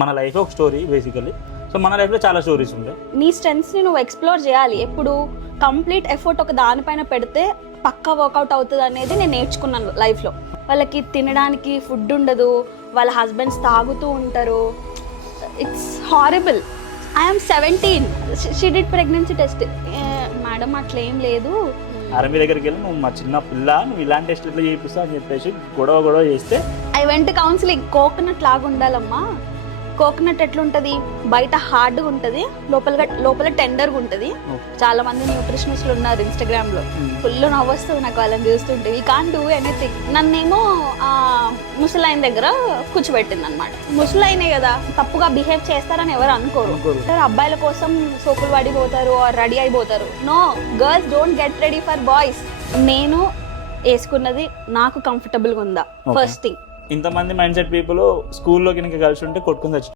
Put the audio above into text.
మన లైఫ్ ఒక story basically. So మన లైఫ్లో చాలా స్టోరీస్ ఉంటాయి. నీ స్ట్రెంగ్స్ని నువ్వు ఎక్స్ప్లోర్ చేయాలి. ఎప్పుడు కంప్లీట్ ఎఫర్ట్ ఒక దానిపైన పెడితే పక్కా వర్కౌట్ అవుతుంది అనేది నేను నేర్చుకున్నాను లైఫ్లో. వాళ్ళకి తినడానికి ఫుడ్ ఉండదు, వాళ్ళ హస్బెండ్స్ తాగుతూ ఉంటారు. It's horrible. I'm 17, she did pregnancy test. Madam అట్లా ఏం లేదు. ఆర్మీ దగ్గరికి వెళ్ళి నువ్వు మా చిన్న పిల్ల, నువ్వు ఇలాంటి టెస్ట్ ఎట్లా చేపిస్తావు అని చెప్పేసి గొడవ చేస్తే ఐ వెంట్ కౌన్సిలింగ్. కోకోనట్ లాగా ఉండాలమ్మా. కోకోనట్ ఎట్లుంటుంది, బయట హార్డ్గా ఉంటుంది, లోపల టెండర్గా ఉంటుంది. చాలా మంది న్యూట్రిషనిస్టులు ఉన్నారు ఇన్స్టాగ్రామ్లో. ఫుల్ నవ్వొస్తుంది నాకు వాళ్ళని చూస్తుంటే. We can't do anything. నన్నేమో ముసలాయన దగ్గర కూర్చోబెట్టింది అనమాట. ముసలాయనే కదా, తప్పుగా బిహేవ్ చేస్తారని ఎవరు అనుకోరు. అబ్బాయిల కోసం సోకులు పడిపోతారు, రెడీ అయిపోతారు. No, girls don't get ready for boys. నేను వేసుకున్నది నాకు కంఫర్టబుల్గా ఉందా, ఫస్ట్ థింగ్. ఇంతమంది మైండ్ సెట్ పీపుల్ స్కూల్లో కనుక కలిసి ఉంటే కొట్టుకుని